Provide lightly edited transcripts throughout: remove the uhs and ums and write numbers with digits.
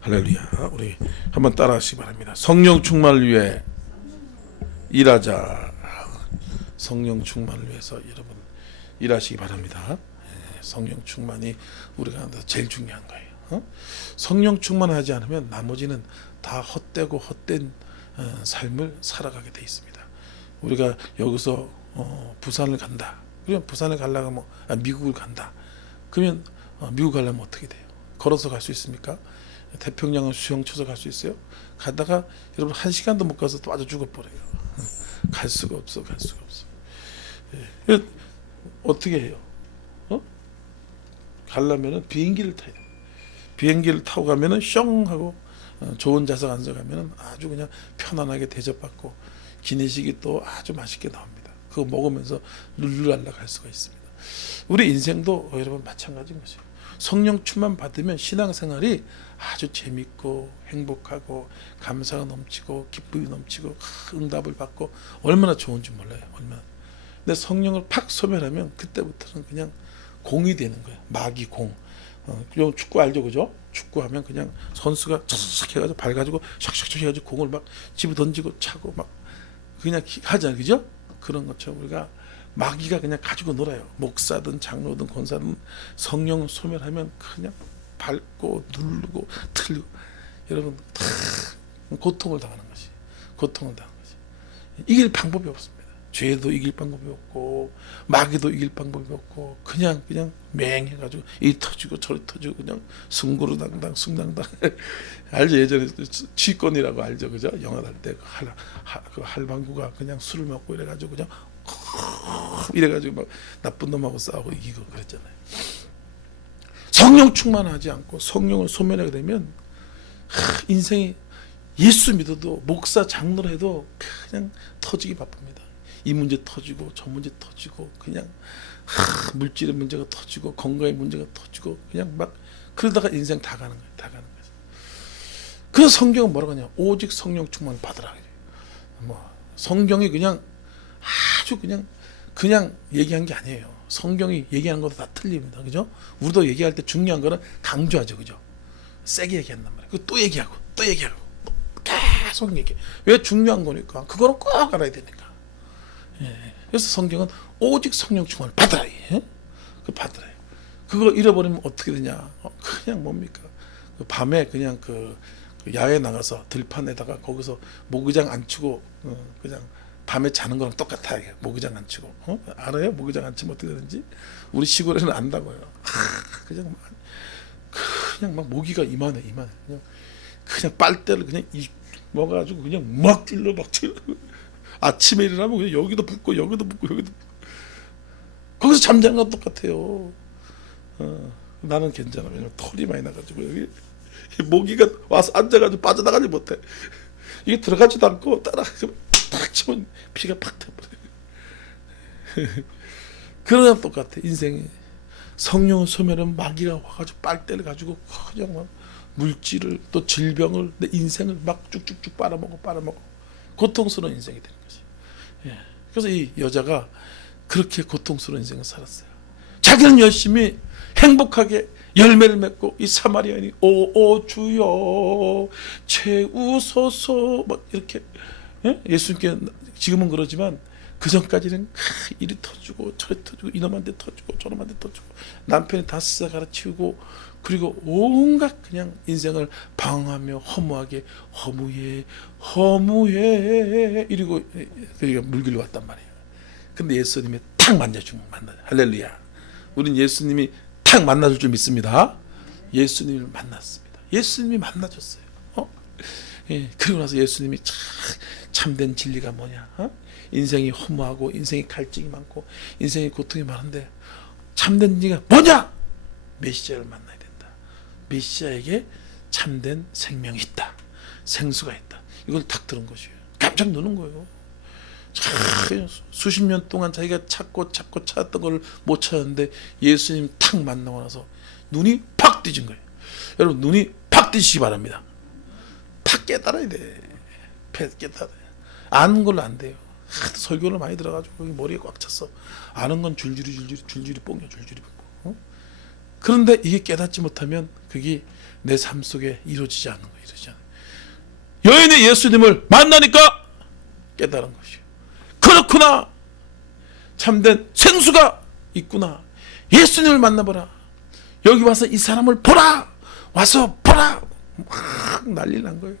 할렐루야. 우리 한번 따라하시기 바랍니다. 성령 충만을 위해 일하자. 성령 충만을 위해서 여러분 일하시기 바랍니다. 성령 충만이 우리가 제일 중요한 거예요. 성령 충만하지 않으면 나머지는 다 헛되고 헛된 삶을 살아가게 돼 있습니다. 우리가 여기서 부산을 간다. 그러면 부산을 가려면 미국을 간다. 그러면 미국 가려면 어떻게 돼요? 걸어서 갈 수 있습니까? 태평양을 수영쳐서 갈 수 있어요? 가다가 여러분 1시간도 못 가서 또 빠져 죽어버려요. 갈 수가 없어. 어떻게 해요? 가려면은 비행기를 타야 돼요. 비행기를 타고 가면은 숑 하고 좋은 좌석 앉아가면은 아주 그냥 편안하게 대접받고 기내식이 또 아주 맛있게 나옵니다. 그거 먹으면서 룰루랄라 갈 수가 있습니다. 우리 인생도 여러분 마찬가지인 것이에요. 성령 충만 받으면 신앙생활이 아주 재밌고 행복하고 감사가 넘치고 기쁨이 넘치고 응답을 받고 얼마나 좋은지 몰라요. 얼마나. 근데 성령을 팍 소멸하면 그때부터는 그냥 공이 되는 거예요. 마귀 공. 축구 알죠, 그죠? 축구하면 그냥 선수가 착 해가지고 발 가지고 샥샥샥 해가지고 공을 막 집어 던지고 차고 막 그냥 하잖아요, 그죠? 그런 것처럼 우리가 마귀가 그냥 가지고 놀아요. 목사든 장로든 권사든 성령 소멸하면 그냥 밟고 누르고 틀고 여러분 다 고통을 당하는 것이 고통을 당하는 것이 이길 방법이 없습니다. 죄도 이길 방법이 없고 마귀도 이길 방법이 없고 그냥 맹해가지고 이 터지고 저리 터지고 그냥 숭구르당당 숭당당 알죠? 예전에 취권이라고 알죠, 그죠? 영화 할 때 그 할방구가 그냥 술을 먹고 이래가지고 그냥 이래가지고 막 나쁜 놈하고 싸우고 이기고 그랬잖아요. 성령 충만하지 않고 성령을 소멸하게 되면 인생이 예수 믿어도 목사 장로로 해도 그냥 터지기 바쁩니다. 이 문제 터지고 저 문제 터지고 그냥 물질의 문제가 터지고 건강의 문제가 터지고 그냥 막 그러다가 인생 다 가는 거예요. 다 가는 거예요. 그래서 성경은 뭐라고 하냐? 오직 성령 충만을 받으라. 뭐 성경이 그냥 아주 그냥 얘기한 게 아니에요. 성경이 얘기하는 것도 다 틀립니다. 그죠? 우리도 얘기할 때 중요한 거는 강조하죠. 그죠? 세게 얘기한단 말이에요. 또 얘기하고 또 계속 얘기해. 왜 중요한 거니까. 그거는 꼭 알아야 되니까. 예. 그래서 성경은 오직 성령 충만을 받으라. 예? 그 받으라. 그거 잃어버리면 어떻게 되냐? 그냥 뭡니까? 그 밤에 그냥 그 야외 나가서 들판에다가 거기서 모기장 안 치고 그냥 밤에 자는 거랑 똑같아요. 모기장 안 치고. 알아요? 모기장 안 치면 어떻게 되는지? 우리 시골에는 안다고요. 그냥 막 모기가 이만해. 그냥 빨대를 그냥 먹어가지고 그냥 막 찔러. 아침에 일어나면 그냥 여기도 붙고 여기도 붙고. 거기서 잠자는 건 똑같아요. 나는 괜찮아. 왜냐면 털이 많이 나가지고 여기 모기가 와서 앉아가지고 빠져나가지 못해. 이게 들어가지도 않고 딱 치면 피가 팍 터버려요. 그러나 똑같아. 인생이 성령 소멸은 마귀가 와가지고 빨대를 가지고 그냥 막 물질을 또 질병을 내 인생을 막 쭉쭉쭉 빨아먹어 고통스러운 인생이 되는 거지. 예. 그래서 이 여자가 그렇게 고통스러운 인생을 살았어요. 자기는 열심히 행복하게 열매를 맺고 이 사마리아인이 오 주여 채우소서 막 이렇게 예수님께 지금은 그러지만 그 전까지는 이리 터지고 저리 터지고 이놈한테 터지고 저놈한테 터지고 남편이 다 씻어 갈아치우고 그리고 온갖 그냥 인생을 방황하며 허무하게 허무해 이러고 물길로 왔단 말이에요. 근데 예수님이 탁 만나주면 할렐루야. 우린 예수님이 탁 만나줄 줄 믿습니다. 예수님을 만났습니다. 예수님이 만나줬어요. 예, 그리고 나서 예수님이 참된 진리가 뭐냐? 인생이 허무하고 인생이 갈증이 많고 인생이 고통이 많은데 참된 진리가 뭐냐? 메시아를 만나야 된다. 메시아에게 참된 생명이 있다. 생수가 있다. 이걸 탁 들은 것이에요. 깜짝 노는 거예요. 수십 년 동안 자기가 찾았던 걸 못 찾았는데 예수님 탁 만나고 나서 눈이 팍 뒤진 거예요. 여러분 눈이 팍 뒤지시기 바랍니다. 팍 깨달아야 돼. 깨달아야 돼. 아는 걸로 안 돼요. 설교를 많이 들어가지고 머리에 꽉 찼어. 아는 건 줄줄이 뽕이야. 줄줄이 뽕. 그런데 이게 깨닫지 못하면 그게 내 삶 속에 이루어지지 않는 거예요. 이루어지지 않아요. 여인이 예수님을 만나니까 깨달은 것이에요. 그렇구나. 참된 생수가 있구나. 예수님을 만나보라. 여기 와서 이 사람을 보라. 와서 보라. 막 난리 난 거예요.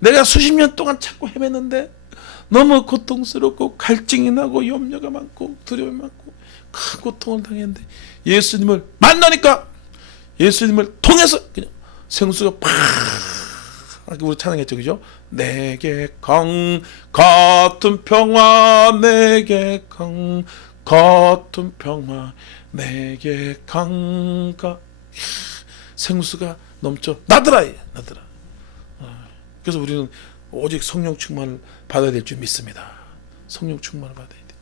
내가 수십 년 동안 찾고 헤맸는데 너무 고통스럽고 갈증이 나고 염려가 많고 두려움이 많고 큰 고통을 당했는데 예수님을 만나니까 예수님을 통해서 그냥 생수가 팍, 우리 찬양했죠, 그죠? 내게 강 같은 평화, 내게 강 같은 평화, 내게 강가 생수가 넘쳐 나더라. 그래서 우리는 오직 성령 충만을 받아야 될 줄 믿습니다. 성령 충만을 받아야 돼.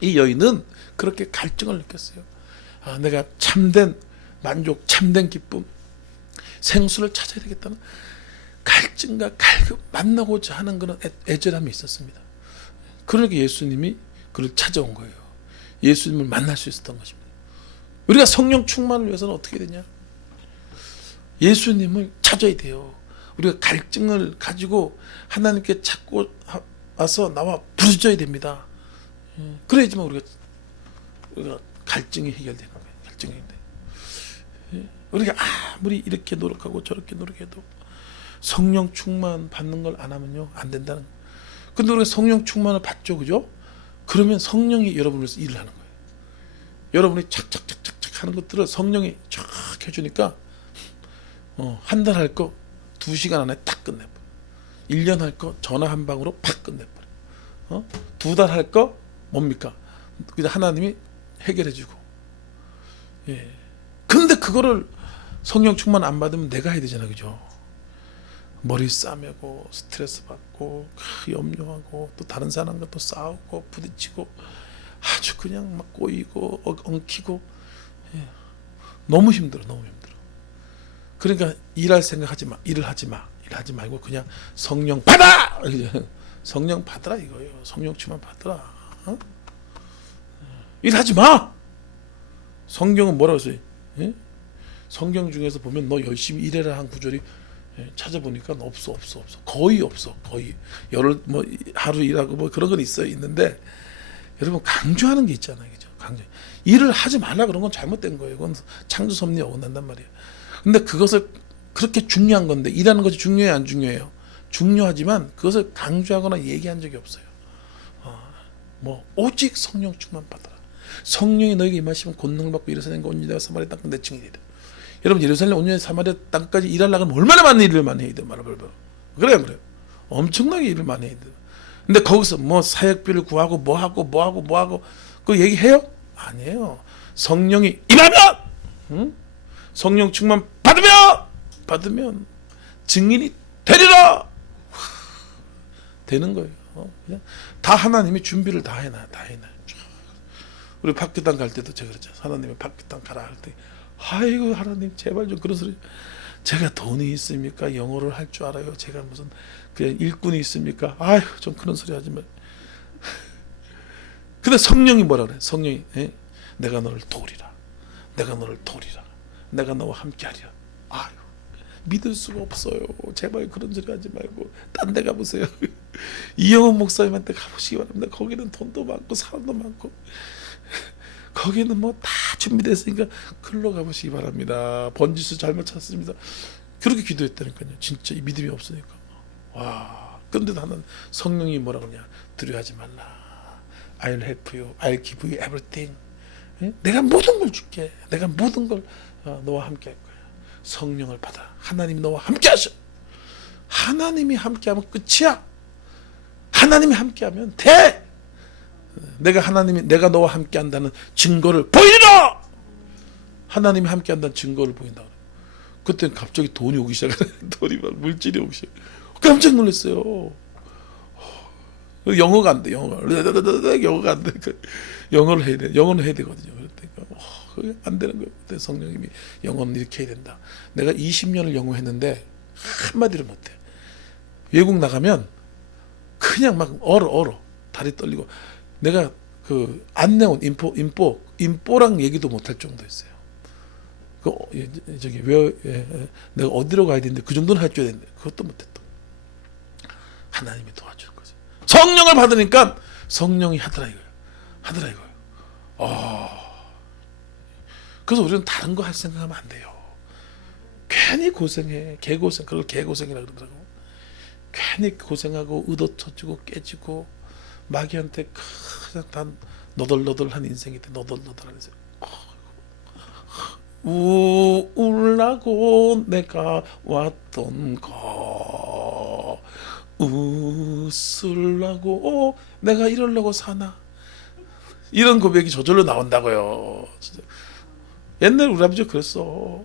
이 여인은 그렇게 갈증을 느꼈어요. 내가 참된 만족, 참된 기쁨, 생수를 찾아야 되겠다는 갈증과 갈급, 만나고자 하는 그런 애절함이 있었습니다. 그러니까 예수님이 그를 찾아온 거예요. 예수님을 만날 수 있었던 것입니다. 우리가 성령 충만을 위해서는 어떻게 되냐? 예수님을 찾아야 돼요. 우리가 갈증을 가지고 하나님께 찾고 와서 나와 부르짖어야 됩니다. 그래야지만 우리가 갈증이 해결되는 거예요. 갈증이 해결돼요. 우리가 아무리 이렇게 노력하고 저렇게 노력해도 성령 충만 받는 걸 안 하면요, 안 된다는 거예요. 근데 우리가 성령 충만을 받죠, 그죠? 그러면 성령이 여러분을 위해서 일을 하는 거예요. 여러분이 착착착착착 하는 것들을 성령이 쫙 해주니까 한 달 할 거 2시간 안에 딱 끝내버려. 1년 할 거 전화 한 방으로 팍 끝내버려. 2달 할 거 뭡니까? 그냥 하나님이 해결해주고. 예. 근데 그거를 성령 충만 안 받으면 내가 해야 되잖아, 그죠? 머리 싸매고 스트레스 받고 염려하고 또 다른 사람과 또 싸우고 부딪히고 아주 그냥 막 꼬이고 엉키고. 예. 너무 힘들어. 그러니까 일할 생각하지 마. 일을 하지 말고 그냥 성령 받아. 성령 받으라 이거예요. 성령 충만 받으라. 일하지 마. 성경은 뭐라고 써요? 예? 성경 중에서 보면 너 열심히 일해라 한 구절이 찾아보니까 없어. 거의 없어. 거의 하루 일하고 뭐 그런 건 있는데 여러분 강조하는 게 있잖아요, 그죠? 강조. 일을 하지 말라 그런 건 잘못된 거예요. 그건 창조 섭리에 어긋난단 말이에요. 근데 그것을 그렇게 중요한 건데 일하는 것이 중요해요, 안 중요해요? 중요하지만 그것을 강조하거나 얘기한 적이 없어요. 오직 성령 충만 받아라. 성령이 너에게 임하시면 권능을 받고 예루살렘과 온 유대와 사마리아 땅 내 증인이 되리라. 여러분 예루살렘 온 유대 사마리아 땅까지 일하려고 하면 얼마나 많은 일을 많이 해야 돼요. 그래요. 엄청나게 일을 많이 해야 돼요. 근데 거기서 사역비를 구하고 뭐하고 그거 얘기해요? 아니에요. 성령이 임하면 성령 충만 받으면 증인이 되리라. 되는 거예요. 그냥 다 하나님이 준비를 다 해놔요. 우리 파키스탄 갈 때도 제가 그랬죠. 하나님이 파키스탄 가라 할 때, 아이고 하나님 제발 좀 그런 소리. 제가 돈이 있습니까? 영어를 할 줄 알아요? 제가 무슨 그냥 일꾼이 있습니까? 아이고 좀 그런 소리 하지 마. 근데 성령이 뭐라 그래? 성령이 내가 너를 도우리라. 내가 너와 함께하리라. 아유, 믿을 수가 없어요. 제발 그런 소리 하지 말고 딴 데 가보세요. 이영원 목사님한테 가보시기 바랍니다. 거기는 돈도 많고 사람도 많고 거기는 다 준비됐으니까 글로 가보시기 바랍니다. 번지수 잘못 찾습니다. 그렇게 기도했다니까요. 진짜 이 믿음이 없으니까. 와, 근데 나는 성령이 뭐라 그러냐? 두려워하지 말라. I'll help you. I'll give you everything. 내가 모든 걸 줄게. 내가 모든 걸 너와 함께 할 거야. 성령을 받아. 하나님이 너와 함께 하셔. 하나님이 함께하면 끝이야. 하나님이 함께하면 돼. 내가 너와 함께한다는 증거를 보이라. 하나님이 함께한다는 증거를 보인다. 그때는 갑자기 돈이 오기 시작해. 돈이 막 물질이 오기 시작. 깜짝 놀랐어요. 영어가 안 돼. 영어가 안 돼. 영어를 해야 돼. 영어는 해야 되거든요. 그게 안 되는 거예요. 그때 성령님이 영어는 이렇게 해야 된다. 내가 20년을 영어 했는데 한마디를 못해. 외국 나가면 그냥 막 얼어. 다리 떨리고. 내가 그 안내원 인포랑 얘기도 못할 정도였어요. 저기 내가 어디로 가야 되는데 그 정도는 해줘야 되는데 그것도 못했다. 하나님이 도와주는 거지. 성령을 받으니까 성령이 하더라 이거예요. 그래서 우리는 다른 거 할 생각하면 안 돼요. 괜히 고생해. 개고생. 그걸 개고생이라 그러더라고. 괜히 고생하고 의도 터지고 깨지고 마귀한테 그냥 다 너덜너덜한 인생이 돼. 너덜너덜한 인생. 울라고 내가 왔던 거 웃으려고 내가 이러려고 사나. 이런 고백이 저절로 나온다고요. 진짜. 옛날 우리 아버지가 그랬어.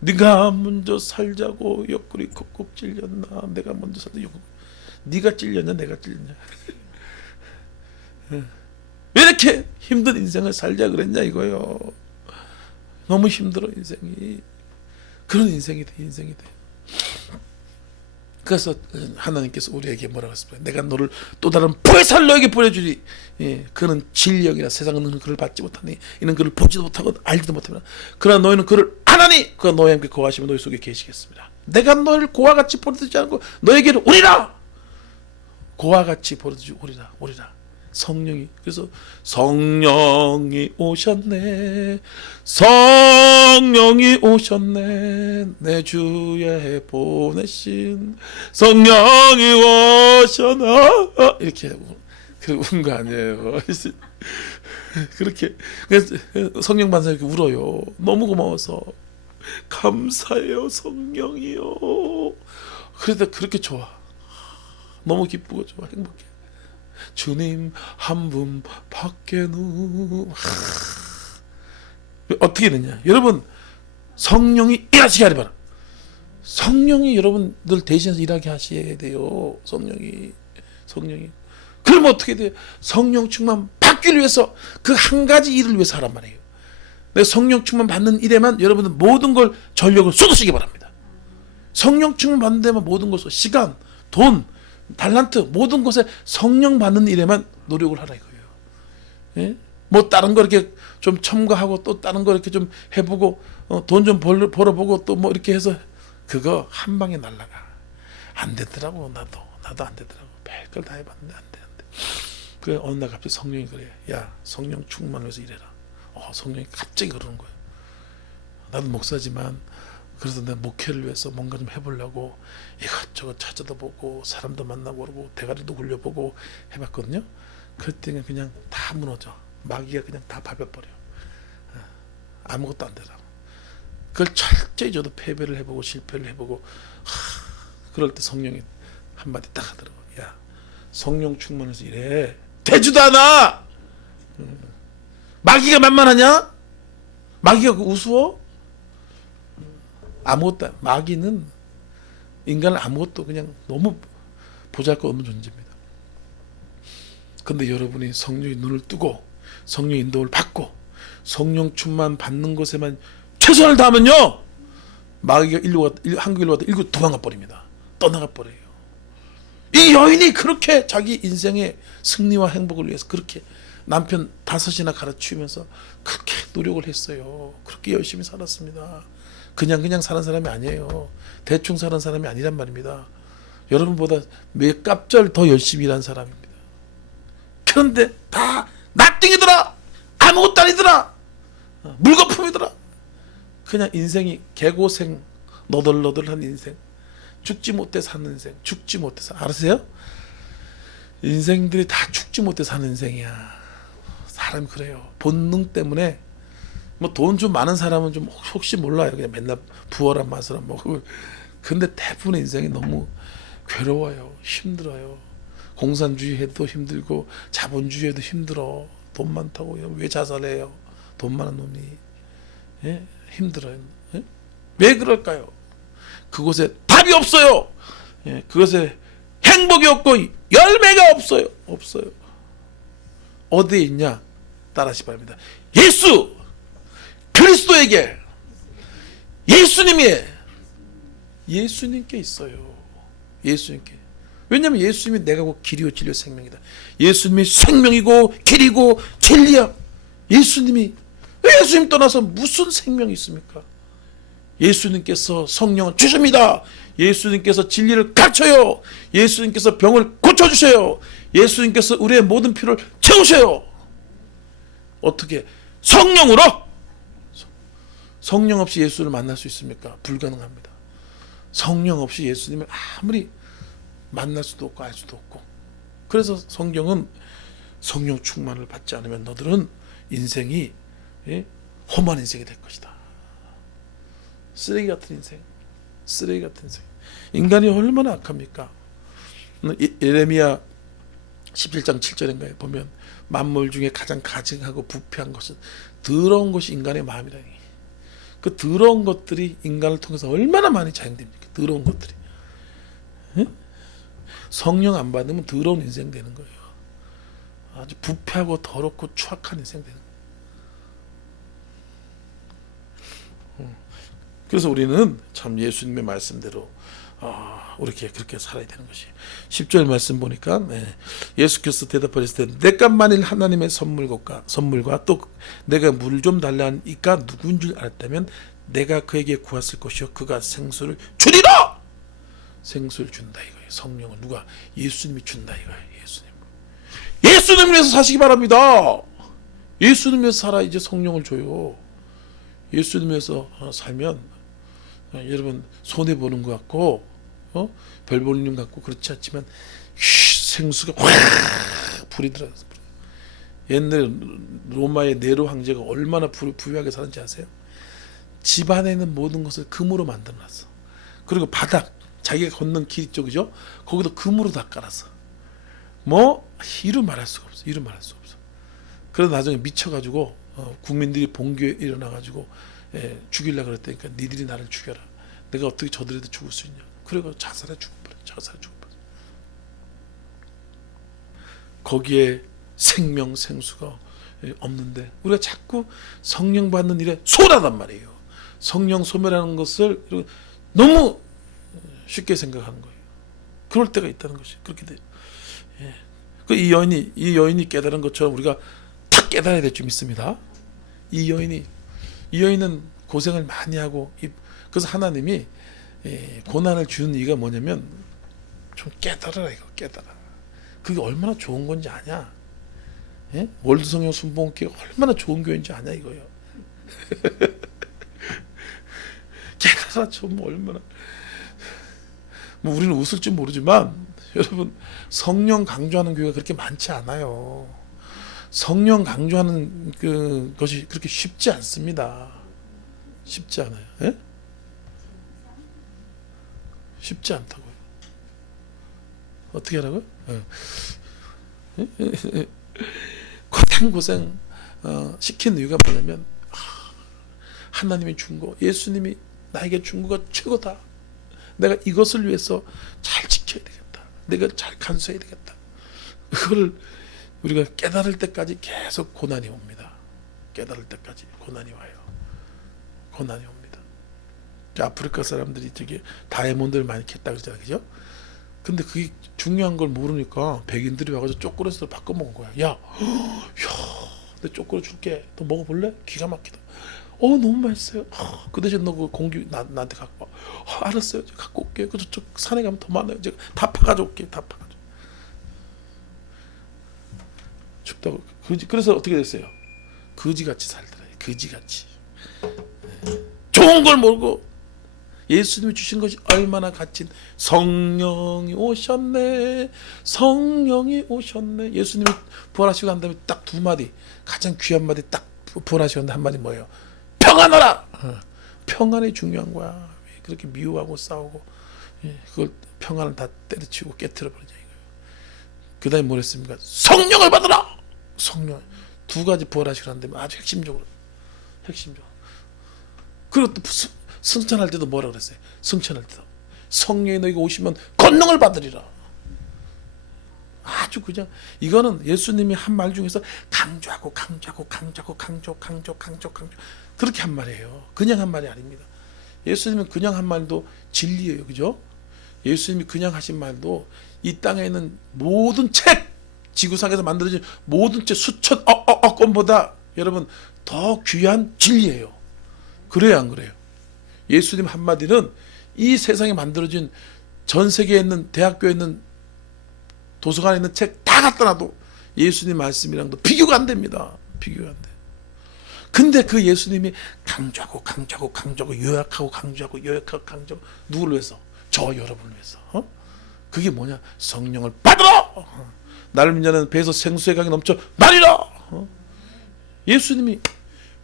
네가 먼저 살자고 옆구리 콕콕 찔렸나. 내가 먼저 살자. 네가 찔렸냐 내가 찔렸냐. 왜 이렇게 힘든 인생을 살자 그랬냐 이거요. 너무 힘들어 인생이. 그런 인생이 돼. 그래서 하나님께서 우리에게 뭐라고 했습니까? 내가 너를 또 다른 보혜사를 너에게 보내주리. 그는 진령이라 세상은 그를 받지 못하니 이는 그를 보지도 못하고 알지도 못하며 그러나 너희는 그를 아나니 그가 너희 함께 거하시면 너희 속에 계시겠습니다. 내가 너를 고와 같이 버려두지 않고 너에게는 오리라. 고와 같이 버려두지 오리라. 성령이. 그래서 성령이 오셨네 내 주에 보내신 성령이 오셨나 이렇게 운 거 아니에요. 그렇게 그래서 성령 반사 이렇게 울어요. 너무 고마워서 감사해요 성령이요. 그래도 그렇게 좋아. 너무 기쁘고 좋아. 행복해. 주님 한 분 밖에는 어떻게 되냐 여러분. 성령이 일하시게 하리 바라. 성령이 여러분들 대신해서 일하게 하셔야 돼요. 성령이 그러면 어떻게 돼요? 성령 충만 받기 위해서 그 한 가지 일을 위해서 하란 말이에요. 내가 성령 충만 받는 일에만 여러분들 모든 걸 전력을 쏟으시기 바랍니다. 성령 충만 받는 데만 모든 것을 시간, 돈, 달란트 모든 것에 성령 받는 일에만 노력을 하라 이거예요. 예? 뭐 다른 거 이렇게 좀 첨가하고 또 다른 거 이렇게 좀 해보고 돈 좀 벌어보고 또 뭐 이렇게 해서 그거 한 방에 날라가. 안 되더라고. 나도 안 되더라고. 별걸 다 해봤는데 안 돼. 그래 어느 날 갑자기 성령이 그래. 야 성령 충만해서 일해라. 성령이 갑자기 그러는 거예요. 나도 목사지만 그래서 내 목회를 위해서 뭔가 좀 해보려고 이것저것 찾아도 보고 사람도 만나고 그러고 대가리도 굴려보고 해봤거든요. 그랬더니 그냥 다 무너져. 마귀가 그냥 다 밟아버려. 아무것도 안 되더라고. 그걸 철저히 저도 패배를 해보고 실패를 해보고 그럴 때 성령이 한마디 딱 하더라고. 야 성령 충만해서 이래. 되지도 않아. 마귀가 만만하냐? 마귀가 그 우스워? 아무것도. 마귀는 인간을 아무것도 그냥 너무 보잘것없는 존재입니다. 근데 여러분이 성령의 눈을 뜨고 성령의 인도를 받고 성령 충만 받는 것에만 최선을 다하면요 마귀가 한국 일로 와도 일구 도망가 버립니다. 떠나가 버려요. 이 여인이 그렇게 자기 인생의 승리와 행복을 위해서 그렇게 남편 5이나 가르치면서 그렇게 노력을 했어요. 그렇게 열심히 살았습니다. 그냥 사는 사람이 아니에요. 대충 사는 사람이 아니란 말입니다. 여러분보다 몇 갑절 더 열심히 일한 사람입니다. 그런데 다 나띵이더라. 아무것도 아니더라. 물거품이더라. 그냥 인생이 개고생 너덜너덜한 인생. 죽지 못해 사는 인생. 죽지 못해 사. 알으세요? 인생들이 다 죽지 못해 사는 인생이야. 사람이 그래요. 본능 때문에 뭐 돈 좀 많은 사람은 좀 혹시 몰라요. 그냥 맨날 부어라 마서라 먹고. 근데 대부분의 인생이 너무 괴로워요. 힘들어요. 공산주의 해도 힘들고 자본주의 해도 힘들어. 돈 많다고 왜 자살해요? 돈 많은 놈이. 예? 힘들어요. 예? 왜 그럴까요? 그곳에 답이 없어요. 예? 그것에 행복이 없고 열매가 없어요. 어디에 있냐? 따라하시 바랍니다. 예수 그리스도에게 예수님께 있어요. 예수님께. 왜냐하면 예수님이 내가 곧 길이요 진리요 생명이다. 예수님이 생명이고 길이고 진리야. 예수님이 왜 예수님 떠나서 무슨 생명이 있습니까? 예수님께서 성령을 주십니다. 예수님께서 진리를 가르쳐요. 예수님께서 병을 고쳐주세요. 예수님께서 우리의 모든 필요를 채우세요. 어떻게? 성령으로. 성령 없이 예수를 만날 수 있습니까? 불가능합니다. 성령 없이 예수님을 아무리 만날 수도 없고 알 수도 없고. 그래서 성경은 성령 충만을 받지 않으면 너들은 인생이 험한 인생이 될 것이다. 쓰레기 같은 인생, 쓰레기 같은 인생. 인간이 얼마나 악합니까? 예레미야 17장 7절인가에 보면 만물 중에 가장 가증하고 부패한 것은 더러운 것이 인간의 마음이다. 그 더러운 것들이 인간을 통해서 얼마나 많이 자행됩니까? 더러운 것들이. 성령 안 받으면 더러운 인생 되는 거예요. 아주 부패하고 더럽고 추악한 인생 되는 거예요. 그래서 우리는 참 예수님의 말씀대로 그렇게 살아야 되는 것이. 10절 말씀 보니까 예수께서 대답하셨을 때 내가 만일 하나님의 선물과 또 내가 물 좀 달라니까 누구인 줄 알았다면 내가 그에게 구했을 것이요 그가 생수를 주리라. 생수를 준다 이거예요. 성령을 누가? 예수님이 준다 이거예요. 예수님을 위해서 사시기 바랍니다. 예수님 위해서 살아. 이제 성령을 줘요. 예수님 위해서 살면 여러분 손해보는 것 같고 별 보는 것 같고 그렇지 않지만 생수가 확 불이 들어가서. 옛날에 로마의 네로 황제가 얼마나 부유하게 사는지 아세요? 집 안에 있는 모든 것을 금으로 만들어놨어. 그리고 바닥 자기가 걷는 길 있죠, 거기도 금으로 다 깔았어. 이루 말할 수가 없어. 이루 말할 수가 없어. 그래서 나중에 미쳐가지고 국민들이 봉기에 일어나가지고 죽이려고 그랬다니까 니들이 나를 죽여라. 내가 어떻게 저들에도 죽을 수 있냐. 그리고 자살해 죽어버려. 거기에 생명 생수가 없는데 우리가 자꾸 성령 받는 일에 소홀하단 말이에요. 성령 소멸하는 것을 너무 쉽게 생각하는 거예요. 그럴 때가 있다는 것이 그렇게 돼요. 이 여인이 깨달은 것처럼 우리가 탁 깨달아야 될 줄 믿습니다. 이 여인은 고생을 많이 하고 그래서 하나님이 고난을 주는 이유가 뭐냐면 좀 깨달아라 이거 깨달아. 그게 얼마나 좋은 건지 아냐? 월드성령 순복음교회가 얼마나 좋은 교회인지 아냐 이거요. 깨달아 좀 얼마나. 우리는 웃을지 모르지만 여러분 성령 강조하는 교회가 그렇게 많지 않아요. 성령 강조하는 것이 그렇게 쉽지 않습니다. 쉽지 않아요. 쉽지 않다고요. 어떻게 하라고요? 고생 시킨 이유가 뭐냐면 하나님이 준 거, 예수님이 나에게 준 거가 최고다. 내가 이것을 위해서 잘 지켜야 되겠다. 내가 잘 간수해야 되겠다. 그걸 우리가 깨달을 때까지 계속 고난이 옵니다. 깨달을 때까지 고난이 와요. 고난이 옵니다. 아프리카 사람들이 저기 다이아몬드를 많이 캤다 그러잖아요. 그죠? 근데 그게 중요한 걸 모르니까 백인들이 와가지고 쪼꼬레스를 바꿔 먹은 거야. 야, 내 쪼꼬레 줄게. 너 먹어볼래? 기가 막히다. 너무 맛있어요. 그 대신 너 그 공기 나한테 갖고 와. 알았어요. 제가 갖고 올게요. 그 저쪽 산에 가면 더 많아요. 제가 다 파가져 올게요. 다 파가져. 춥다고. 그래서 어떻게 됐어요? 거지같이 살더라. 거지같이. 좋은 걸 모르고 예수님이 주신 것이 얼마나 값진 성령이 오셨네. 성령이 오셨네. 예수님이 부활하시고 난 다음에 딱 두 마디, 가장 귀한 마디 딱 부활하시는데 한 마디 뭐예요? 평안하라. 평안이 중요한 거야. 왜 그렇게 미워하고 싸우고 그걸 평안을 다 때려치우고 깨트려 버리냐 이거예요. 그 다음에 뭘 했습니까? 성령을 받으라. 성령. 두 가지 부활하시라는데 아주 핵심적으로. 그리고 또 승천할 때도 뭐라 그랬어요? 승천할 때도 성령이 너희가 오시면 권능을 받으리라. 아주 그냥 이거는 예수님이 한 말 중에서 강조 그렇게 한 말이에요. 그냥 한 말이 아닙니다. 예수님은 그냥 한 말도 진리예요. 그죠? 예수님이 그냥 하신 말도 이 땅에 있는 모든 책, 지구상에서 만들어진 모든 책 수천 권보다 여러분 더 귀한 진리예요. 그래요, 안 그래요? 예수님 한마디는 이 세상에 만들어진 전 세계에 있는 대학교에 있는 도서관에 있는 책 다 갖다 놔도 예수님 말씀이랑도 비교가 안 됩니다. 비교가 안 돼. 근데 그 예수님이 강조하고 요약하고 강조하고 누구를 위해서? 저 여러분을 위해서. 그게 뭐냐? 성령을 받으라. 나를 믿는 자는 배에서 생수의 강이 넘쳐 나리라. 예수님이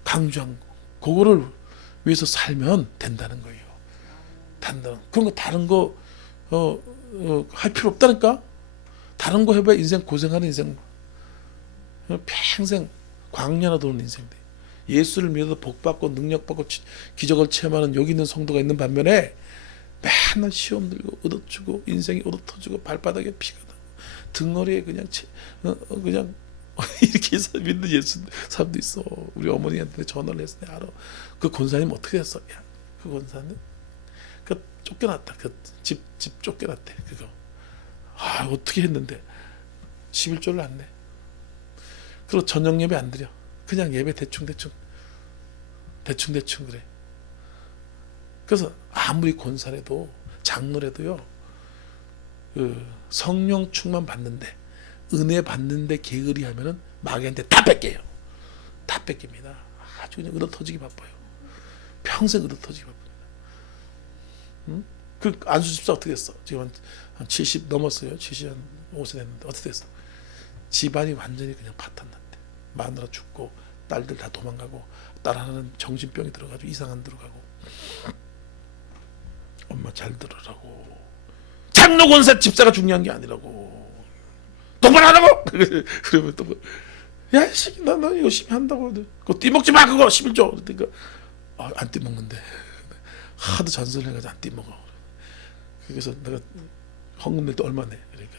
강조한 그거를 위해서 살면 된다는 거예요. 그런 거 다른 거 할 필요 없다니까. 다른 거 해봐야 인생 고생하는 인생. 평생 광야나 도는 인생들. 예수를 믿어도 복받고 능력받고 기적을 체험하는 여기 있는 성도가 있는 반면에 맨날 시험 들고 얻어주고 인생이 얻어터지고 발바닥에 피가 나고 등허리에 그냥 이렇게 해서 믿는 예수 사람도 있어. 우리 어머니한테 전화를 했을 때 알아. 그 권사님 어떻게 됐어? 야, 그 권사님 그 쫓겨났다. 그 집 쫓겨났대. 그거. 어떻게 했는데 11조를 안 내. 그리고 저녁 예배 안 드려. 그냥 예배 대충 그래. 그래서 아무리 권사래도 장로래도요, 그 성령 충만 받는데 은혜 받는데 게으리 하면은 마귀한테 다 뺏겨요. 다 뺏깁니다. 아주 그냥 얻어 터지기 바빠요. 평생 얻어 터지기 바쁩니다. 그 안수 집사 어떻게 됐어? 지금 한 70 넘었어요. 75세 됐는데 어떻게 됐어? 집안이 완전히 그냥 파탄났대. 마누라 죽고 딸들 다 도망가고 딸 하나는 정신병이 들어가지고 이상한 데로 가고. 엄마 잘 들으라고. 장로 권사 집사가 중요한 게 아니라고. 똑바로 하라고. 그러면 또 야, 이 나 열심히 한다고. 그거 띠먹지 마 그거 11조. 그러니까 안 띠먹는데. 하도 잔소리를 해가지고 안 띠먹어. 그래서 내가 헌금 낼 때 얼마 내? 그러니까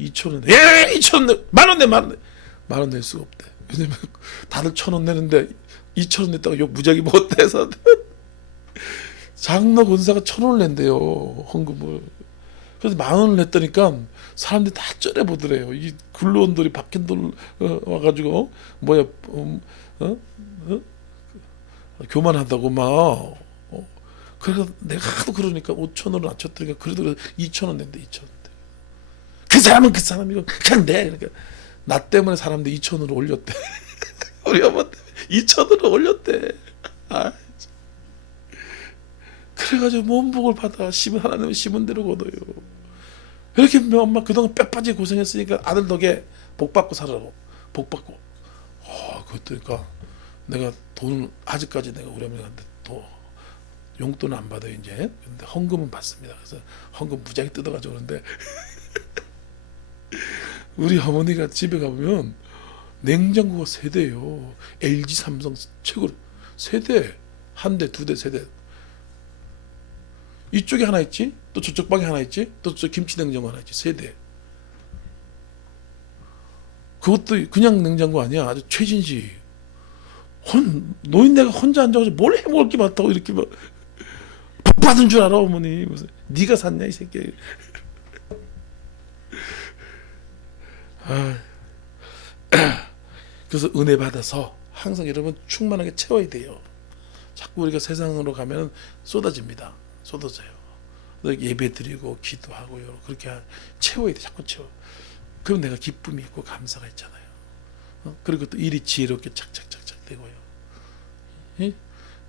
2,000원 내. 예, 2,000원 내. 만원 내. 만원 낼 수가 없대. 왜냐면 다들 1,000원 내는데 2,000원 냈다가 욕 무지하게 먹었대 해서 장로 권사가 1,000원을 낸대요. 헌금을. 그래서 10,000원을 냈다니까 사람들이 다 쩔어보더래요. 이 굴러온 돌이 박힌 돌 와가지고 교만하다고 막. 그래서 내가 하도 그러니까 5,000원을 낮췄더니까 그래도 2,000원 낸대. 2,000원. 그 사람은 그 사람이고 그냥 내. 그러니까 나 때문에 사람들이 2,000원을 올렸대. 우리 어머 때문에 2,000원을 올렸대. 그래가지고 몸복을 받아. 하나님은 심은 대로 거둬요. 이렇게 엄마 그동안 뼈빠지게 고생했으니까 아들 덕에 복 받고 살아라고. 복 받고. 그러니까 내가 돈을 아직까지 내가 우리 어머니한테 용돈은 안 받아요 이제. 근데 헌금은 받습니다. 그래서 헌금 무지하게 뜯어가지고 그러는데 우리 어머니가 집에 가보면 냉장고가 3대예요. LG 삼성 최고로 3대, 1대, 2대, 3대. 이쪽에 하나 있지, 또 저쪽 방에 하나 있지, 또 저 김치 냉장고 하나 있지. 3대. 그것도 그냥 냉장고 아니야. 아주 최신식. 노인네가 혼자 앉아가지고 뭘 해먹을 게 많다고 이렇게 막 복 받은 줄 알아 어머니. 무슨 네가 샀냐 이 새끼. 그래서 은혜 받아서 항상 여러분 충만하게 채워야 돼요. 자꾸 우리가 세상으로 가면 쏟아집니다. 쏟아져요. 예배 드리고 기도하고요. 그렇게 채워야 돼. 자꾸 채워. 그럼 내가 기쁨이 있고 감사가 있잖아요. 그리고 또 일이 지혜롭게 착착착착 되고요.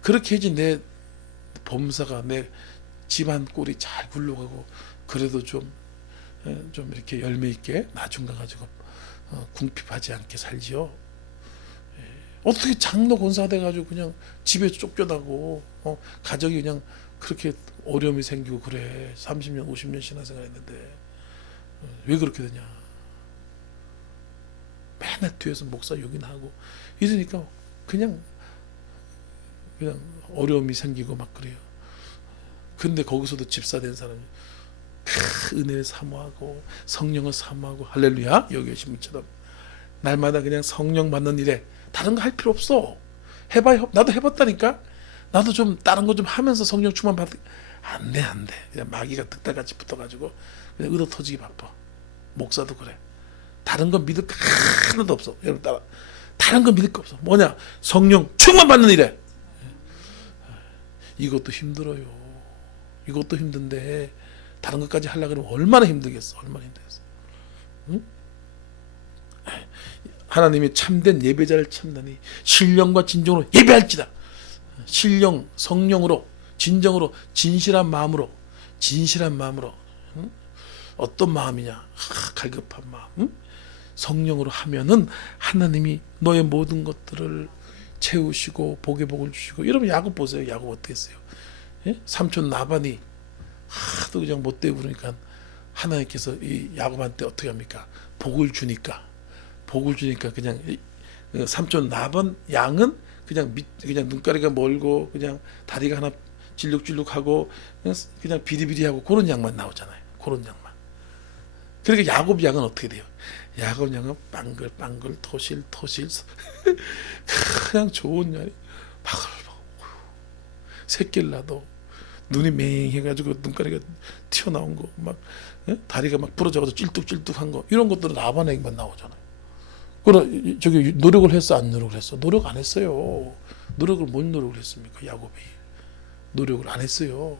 그렇게 해야지 내 범사가 내 집안 꼴이 잘 굴러가고 그래도 좀 이렇게 열매 있게 나중 가가지고 궁핍하지 않게 살지요. 어떻게 장로 권사가 돼가지고 그냥 집에 쫓겨나고 가정이 그냥 그렇게 어려움이 생기고 그래. 30년 50년 신앙생활했는데 왜 그렇게 되냐. 맨날 뒤에서 목사 욕이나 하고 이러니까 그냥 어려움이 생기고 막 그래요. 근데 거기서도 집사 된 사람이 은혜를 사모하고 성령을 사모하고 할렐루야. 여기 계신 분처럼 날마다 그냥 성령 받는 일에 다른 거 할 필요 없어. 나도 해봤다니까. 나도 좀 다른 거 좀 하면서 성령 충만 받. 안돼. 그냥 마귀가 득달같이 붙어가지고 그냥 얻어 터지기 바빠. 목사도 그래. 다른 건 믿을 거 하나도 없어. 여러분 따라. 다른 건 믿을 거 없어. 뭐냐? 성령 충만 받는 일에. 이것도 힘들어요. 이것도 힘든데 다른 것까지 하려고 그러면 얼마나 힘들겠어. 얼마나 힘들겠어. 응? 하나님이 참된 예배자를 찾다니 신령과 진정으로 예배할지다. 신령, 성령으로, 진정으로, 진실한 마음으로, 응? 어떤 마음이냐? 갈급한 마음. 응? 성령으로 하면은 하나님이 너의 모든 것들을 채우시고 복에 복을 주시고. 여러분 야곱 보세요. 야곱 어떻게 했어요? 예? 삼촌 나반이 하도 그냥 못되고 그러니까 하나님께서 이 야곱한테 어떻게 합니까? 복을 주니까 그냥 삼촌 나반 양은 그냥 그냥 눈가리가 멀고 그냥 다리가 하나 질룩질룩하고 그냥 비리비리하고 그런 양만 나오잖아요. 그런 양만. 그러니까 야곱 양은 어떻게 돼요? 야곱 양은 빵글빵글 토실토실 그냥 좋은 양이 바글바글 새끼를 낳아도 눈이 맹해가지고 눈가리가 튀어나온 거 막 다리가 막 부러져가지고 찔뚝찔뚝한 거 이런 것들은 라반에게만 나오잖아요. 그럼 저기 노력을 했어 안 노력을 했어? 노력 안 했어요. 뭔 노력을 했습니까? 야곱이 노력을 안 했어요.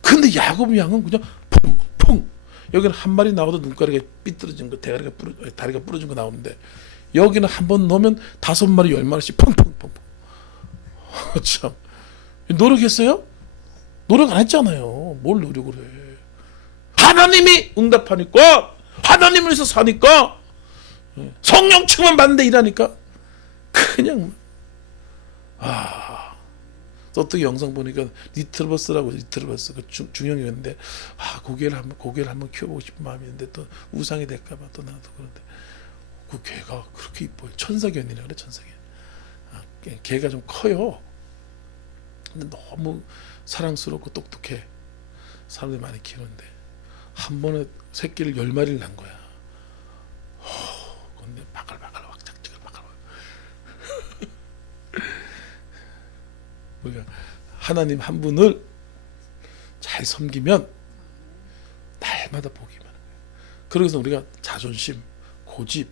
근데 야곱 양은 그냥 퐁퐁 여기는 한 마리 나와도 눈가리가 삐뚤어진 거 다리가 부러진 거 나오는데 여기는 한 번 넣으면 5마리 10마리씩 퐁퐁퐁 참 노력했어요? 노력 안 했잖아요. 뭘 노력을 해? 하나님이 응답하니까 하나님을 위해서 사니까 성령 충만 받는데 일하니까 그냥 또 어떻게 영상 보니까 리틀버스 그 중형이었는데 고개를 한번 키워보고 싶은 마음이 있는데 또 우상이 될까봐 또 나도 그런데 그 개가 그렇게 이뻐요. 천사견이라 그래 천사견. 개가 좀 커요. 근데 너무 사랑스럽고 똑똑해. 사람들이 많이 키우는데 한 번에 새끼를 10마리를 낳은 거야. 근데 바글바글 왁짝지글 바글바글. 우리가 하나님 한 분을 잘 섬기면 날마다 복이 많은 거예요. 그래서 우리가 자존심, 고집,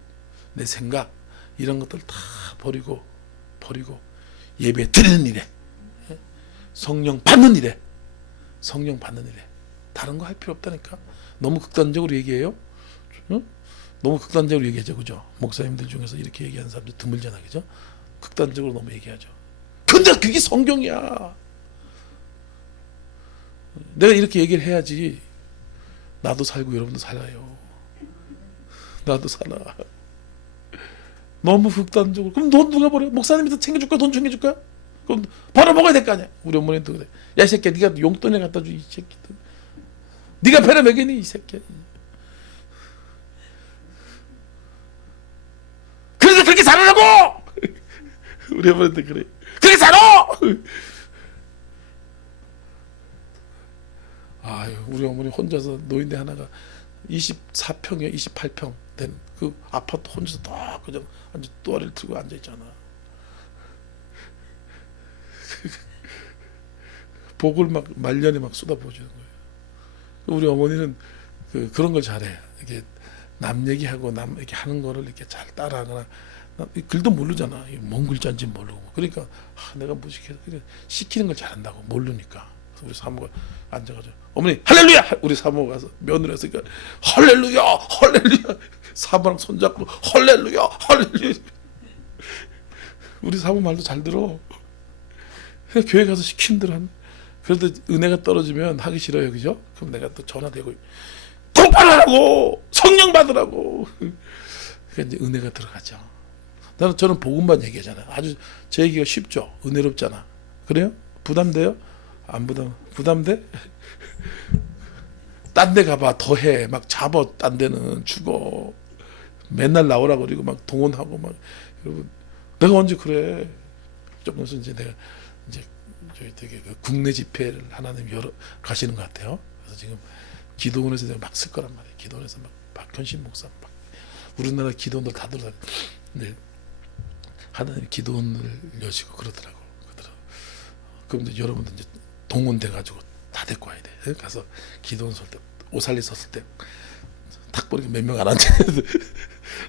내 생각 이런 것들 다 버리고 예배 드리는 일에 성령 받는 일에 다른 거 할 필요 없다니까. 너무 극단적으로 얘기해요. 응? 너무 극단적으로 얘기하죠, 그죠? 목사님들 중에서 이렇게 얘기하는 사람들 드물잖아, 그죠? 극단적으로 너무 얘기하죠. 근데 그게 성경이야. 내가 이렇게 얘기를 해야지 나도 살고 여러분도 살아요. 나도 살아. 너무 극단적으로. 그럼 돈 누가 버려? 목사님이 더 챙겨줄까? 돈 챙겨줄까? 그럼 벌어 먹어야 될 거 아니야. 우리 어머니도 그래. 야, 이 새끼야, 네가 용돈에 갖다 줘, 이 새끼들. 네가 배를 먹이니, 이 새끼야. 그래서 그렇게 살아라고! 우리 어머니도 그래. 그렇게 살아! 아유, 우리 어머니 혼자서 노인네 하나가 24평에 28평 된 그 아파트 혼자서 딱 그냥 완전 또아리를 들고 앉아있잖아. 복을 막 말년에 막 쏟아부어주는 거예요. 우리 어머니는 그런 걸 잘해. 이게 남 얘기하고 남 이렇게 하는 거를 이렇게 잘 따라하거나 글도 모르잖아. 뭔 글자인지 모르고. 그러니까 내가 뭐 시키는 걸 잘한다고 모르니까. 그래서 우리 사모가 앉아가지고 어머니 할렐루야. 우리 사모가 가서 며느리에서 그러니까 할렐루야 할렐루야. 사모랑 손잡고 할렐루야 할렐루야. 우리 사모 말도 잘 들어. 그래서 교회 가서 시킨 대로 한. 그래도 은혜가 떨어지면 하기 싫어요, 그죠? 그럼 내가 또 전화되고 똑바로 하라고 성령 받으라고. 그러니까 이제 은혜가 들어가죠. 저는 복음만 얘기하잖아요. 아주 제 얘기가 쉽죠. 은혜롭잖아. 그래요? 부담돼요? 안 부담돼? 딴 데 가봐 더해 막 잡아. 딴 데는 죽어. 맨날 나오라고 그러고 막 동원하고 막. 여러분 내가 언제 그래. 조금씩 이제 내가 이제 저희 되게 국내 집회를 하나님 가시는 것 같아요. 그래서 지금 기도원에서 내가 막 쓸 거란 말이에요. 기도원에서 막 박현신 목사 막 우리나라 기도원들 다 들어다. 근데 하나님 기도원을 여시고 그러더라고. 그럼 이제 여러분들 이제 동원돼 가지고 다 데리고 와야 돼. 가서 기도원 설 때 오살리 섰을 때 탁 보니까 몇 명 안 앉아.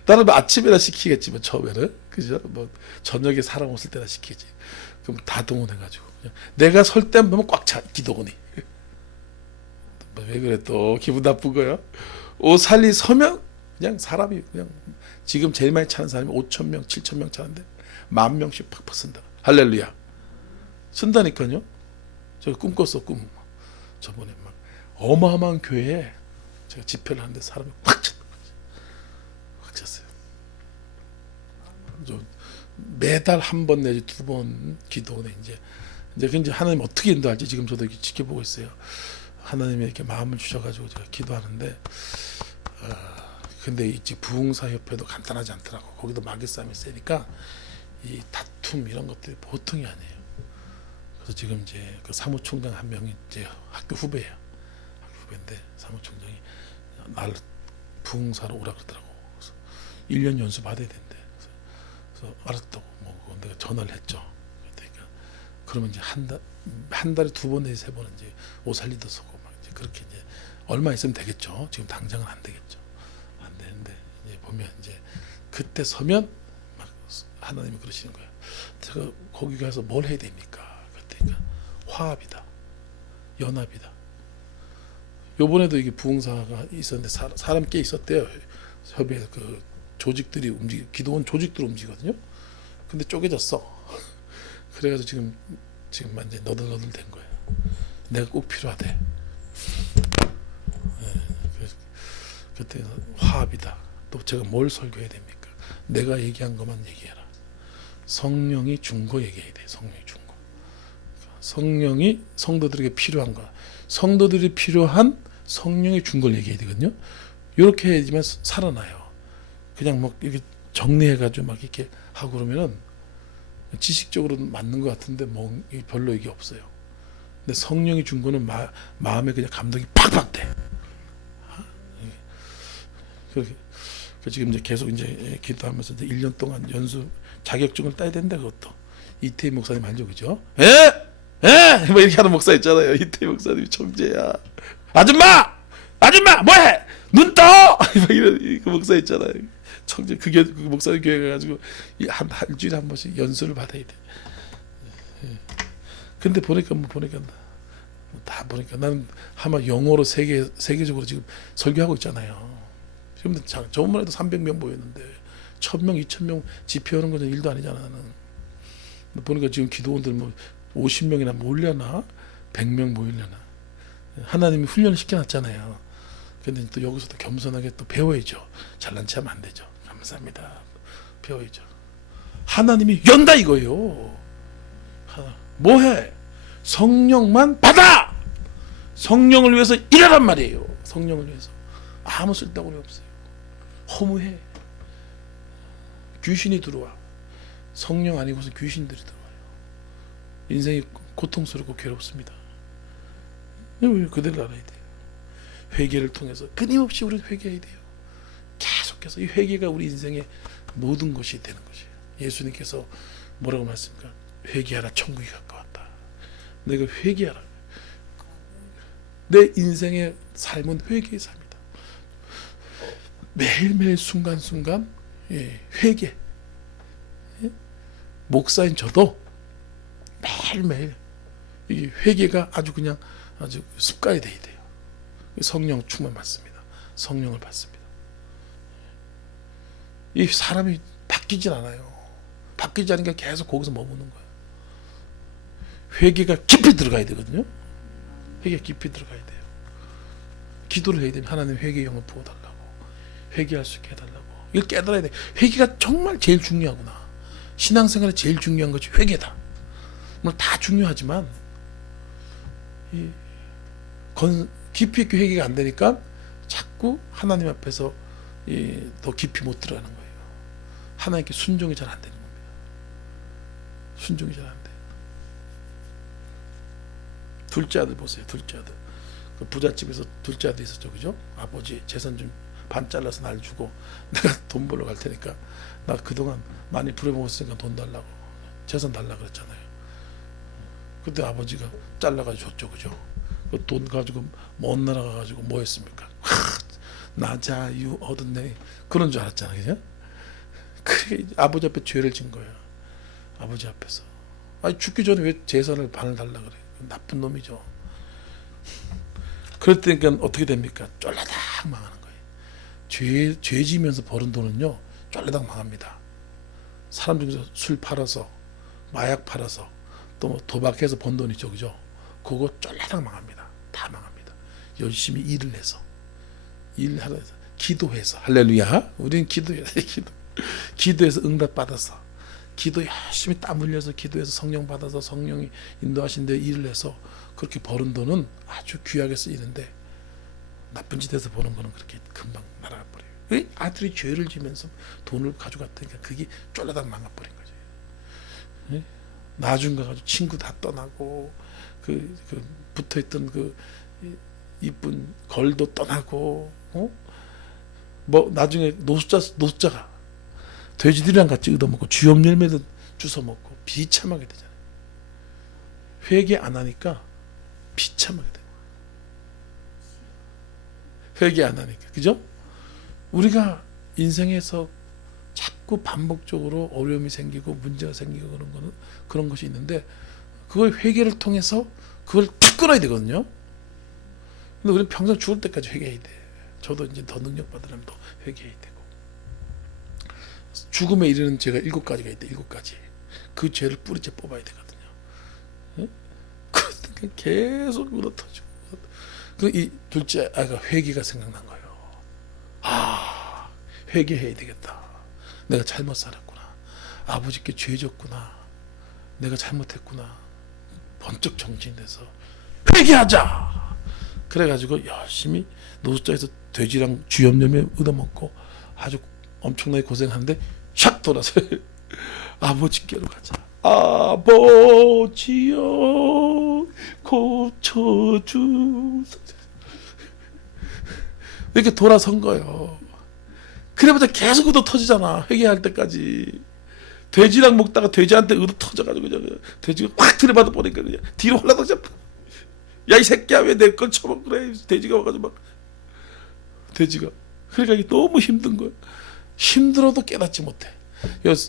나는 뭐 아침에나 시키겠지 뭐 처음에는, 그죠? 뭐 저녁에 사람 없을 때나 시키지. 그럼 다 동원해가지고 그냥 내가 설 때 보면 꽉 차 기도원이. 왜 그래 또 기분 나쁜 거야? 오살리 서면 그냥 사람이 그냥 지금 제일 많이 차는 사람이 5천 명, 7천 명 차는데 10,000명씩 팍팍 쓴다. 할렐루야. 쓴다니까요. 제가 꿈꿨어 꿈. 저번에 막 어마어마한 교회에 제가 집회를 하는데 사람이 확 찼어요. 매달 한 번 내지 두 번 기도원에 이제 하나님 어떻게 인도할지 지금 저도 이렇게 지켜보고 있어요. 하나님이 이렇게 마음을 주셔가지고 제가 기도하는데, 근데 이 부흥사 협회도 간단하지 않더라고. 거기도 마귀 싸움이 세니까 이 다툼 이런 것들이 보통이 아니에요. 그래서 지금 이제 그 사무총장 한 명이 이제 학교 후배예요. 학교 후배인데 사무총장이 날 부흥사로 오라 그러더라고. 그래서 1년 연수 받아야 된대. 그래서 알았다고 뭐 내가 전화를 했죠. 그러니까 그러면 이제 한 달에 두 번 내지 세 번은 이제 오살리도 서고 막 이제 그렇게 이제 얼마 있으면 되겠죠. 지금 당장은 안 되겠죠. 안 되는데 이제 보면 이제 그때 서면 막 하나님이 그러시는 거예요. 제가 거기 가서 뭘 해야 됩니까? 그러니까 화합이다, 연합이다. 요번에도 이게 부흥사가 있었는데 사람 꽤 있었대요. 협의회 그 조직들이 기도원 조직들 움직이거든요. 근데 쪼개졌어. 그래가지고 지금 완전 너덜너덜 된 거예요. 내가 꼭 필요하대. 그래서 그때 화합이다. 또 제가 뭘 설교해야 됩니까? 내가 얘기한 것만 얘기해라. 성령이 준 거 얘기해야 돼. 성령이 준 거. 성령이 성도들에게 필요한 거. 성도들이 필요한 성령이 준 걸 얘기해야 되거든요. 이렇게 해야지만 살아나요. 그냥 막 이렇게 정리해가지고 막 이렇게 하고 그러면은 지식적으로는 맞는 것 같은데 뭐 별로 이게 없어요. 근데 성령이 준 거는 마음에 그냥 감동이 팍팍 돼. 그렇게 지금 이제 계속 이제 기도하면서 이제 1년 동안 연수 자격증을 따야 된다. 그것도 이태희 목사님 알죠, 그죠? 뭐 이렇게 하는 목사 있잖아요. 이태희 목사님이 청재야. 아줌마 뭐해? 눈 떠! 이런 그 목사 있잖아요. 청재 그 목사님 교회 가가지고 한 일주일에 한 번씩 연수를 받아야 돼. 근데 보니까 다 보니까 나는 아마 영어로 세계적으로 지금 설교하고 있잖아요. 지금 저번에도 300명 모였는데 1,000명, 2,000명 집회하는 건 일도 아니잖아. 나는 보니까 지금 기도원들 뭐 50명이나 모이려나 100명 모이려나 하나님이 훈련을 시켜놨잖아요. 근데 또 여기서도 겸손하게 또 배워야죠. 잘난 체하면 안 되죠. 감사합니다. 배워야죠. 하나님이 연다 이거예요. 뭐해? 성령만 받아. 성령을 위해서 일하란 말이에요. 성령을 위해서 아무 쓸데없는 없어요. 허무해. 귀신이 들어와. 성령 아니고서 귀신들이 들어와요. 인생이 고통스럽고 괴롭습니다. 그대로 알아야 돼요. 회개를 통해서 끊임없이 우리는 회개해야 돼요. 계속해서 이 회개가 우리 인생의 모든 것이 되는 것이에요. 예수님께서 뭐라고 말씀합니까? 회개하라, 천국이 가까웠다. 내가 회개하라. 내 인생의 삶은 회개의 삶이다. 매일매일 순간순간 회개. 목사인 저도 매일매일 이 회개가 아주 습관이 돼야 돼요. 성령 충만 받습니다. 성령을 받습니다. 이 사람이 바뀌질 않아요. 바뀌지 않으니까 계속 거기서 머무는 거예요. 회개가 깊이 들어가야 되거든요. 회개 깊이 들어가야 돼요. 기도를 해야 됩니다. 하나님 회개의 영을 부어달라고, 회개할 수 있게 해달라고. 이걸 깨달아야 돼. 회개가 정말 제일 중요하구나. 신앙생활에 제일 중요한 것이 회개다. 물론 다 중요하지만 깊이 있게 회개가 안 되니까 자꾸 하나님 앞에서 더 깊이 못 들어가는 거예요. 하나님께 순종이 잘 안 되는 겁니다. 순종이 잘 안 돼요. 둘째 아들 보세요. 둘째 아들. 그 부잣집에서 둘째 아들 있었죠, 그죠? 아버지 재산 좀 반 잘라서 날 주고 내가 돈 벌러 갈 테니까 나 그동안 많이 부려먹었으니까 돈 달라고, 재산 달라고 그랬잖아요. 그때 아버지가 잘라가지고 줬죠, 그죠? 그 돈 가지고 먼 나라 가가지고 뭐 했습니까? 나 자유 얻었네 그런 줄 알았잖아, 그죠? 그게 아버지 앞에 죄를 진 거야. 아버지 앞에서. 아니 죽기 전에 왜 재산을 반을 달라 그래? 나쁜 놈이죠. 그럴 때니까 어떻게 됩니까? 쫄라당 망하는 거예요. 죄 지면서 버는 돈은요 쫄라당 망합니다. 사람 중에서 술 팔아서, 마약 팔아서, 또 뭐 도박해서 번 돈이죠, 그죠? 그거 쫄라당 망합니다. 다 망합니다. 열심히 일을 해서, 일하러 해서, 기도해서, 할렐루야. 우리는 기도해야 돼. 기도해서 응답 받아서, 기도 열심히 땀 흘려서 기도해서 성령 받아서 성령이 인도하신 데 일을 해서 그렇게 버는 돈은 아주 귀하게 쓰이는데, 나쁜 짓에서 버는 거는 그렇게 금방 날아가 버려요. 왜? 아들이 죄를 지면서 돈을 가져갔다니까 그게 쫄라당 망가버린 거죠. 네? 나중 가가지고 친구 다 떠나고 그 붙어있던 그 이쁜 걸도 떠나고, 뭐 나중에 노숙자가 돼지들이랑 같이 얻어먹고 쥐염 열매도 주워 먹고 비참하게 되잖아요. 회개 안 하니까 비참하게 돼요. 회개 안 하니까, 그죠? 우리가 인생에서 자꾸 반복적으로 어려움이 생기고 문제가 생기고 그런 것이 있는데, 그걸 회개를 통해서 그걸 탁 끊어야 되거든요. 근데 우리는 평생 죽을 때까지 회개해야 돼. 저도 이제 더 능력 받으려면 더 회개해야 되고. 죽음에 이르는 죄가 7가지가 있대. 7가지. 그 죄를 뿌리째 뽑아야 되거든요. 네? 그러니까 계속 울어터지고. 이 둘째 아이가 회개가 생각난 거예요. 아, 회개해야 되겠다. 내가 잘못 살았구나. 아버지께 죄 졌구나. 내가 잘못했구나. 번쩍 정신이 돼서 회개하자. 그래가지고 열심히 노숙자에서 돼지랑 쥐염염에 얻어먹고 아주 엄청나게 고생하는데 샥 돌아서 아버지께로 가자. 아버지여 고쳐주소서. 이렇게 돌아선 거예요. 그래봤자 계속 얻어 터지잖아. 회개할 때까지. 돼지랑 먹다가 돼지한테 얻어 터져가지고 그냥 돼지가 확 들이받아 버리니까 그냥 뒤로 홀라당 잡고, 야 이 새끼야 왜 내 걸 쳐먹 그래. 돼지가 와가지고 막, 돼지가. 그러니까 이게 너무 힘든 거야. 힘들어도 깨닫지 못해.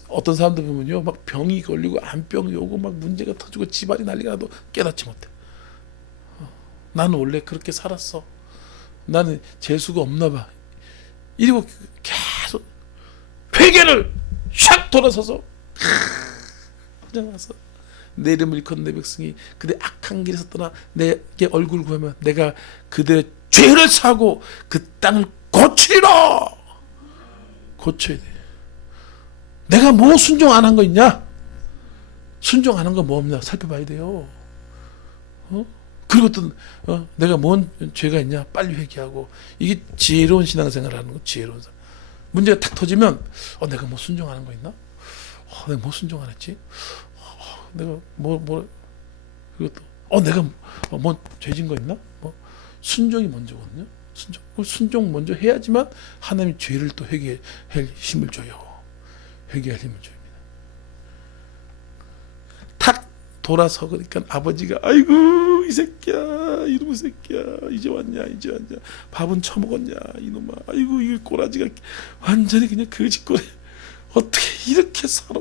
어떤 사람들 보면요, 막 병이 걸리고 암병이 오고 막 문제가 터지고 집안이 난리가 나도 깨닫지 못해. 나는 원래 그렇게 살았어. 나는 재수가 없나 봐. 이러고 계속 회개를 샥 돌아서서 그냥 와서 내 이름을 일컫는 내 백성이 그대 악한 길에서 떠나 내게 얼굴 구하면 내가 그들의 죄를 사고 그 땅을 고치리라. 고쳐야 돼. 내가 뭐 순종 안 한 거 있냐? 순종 안 한 거 뭐 없냐? 살펴봐야 돼요. 그리고 또 내가 뭔 죄가 있냐? 빨리 회개하고. 이게 지혜로운 신앙생활을 하는 거. 지혜로운 사람. 문제가 탁 터지면 내가 뭐 순종 안 한 거 있나? 내가 뭐 순종 안 했지? 내가 그리고 또 내가 뭐 죄진 거 있나? 순종이 먼저거든요. 순종 먼저 해야지만 하나님이 죄를 또 회개할 힘을 줘요. 회개할 힘을 줍니다. 탁 돌아서 그러니까 아버지가 아이고 이 새끼야, 이놈의 새끼야, 이제 왔냐. 밥은 처먹었냐 이놈아. 아이고 이 꼬라지가 완전히 그냥 거짓꼬리. 어떻게 이렇게 살아.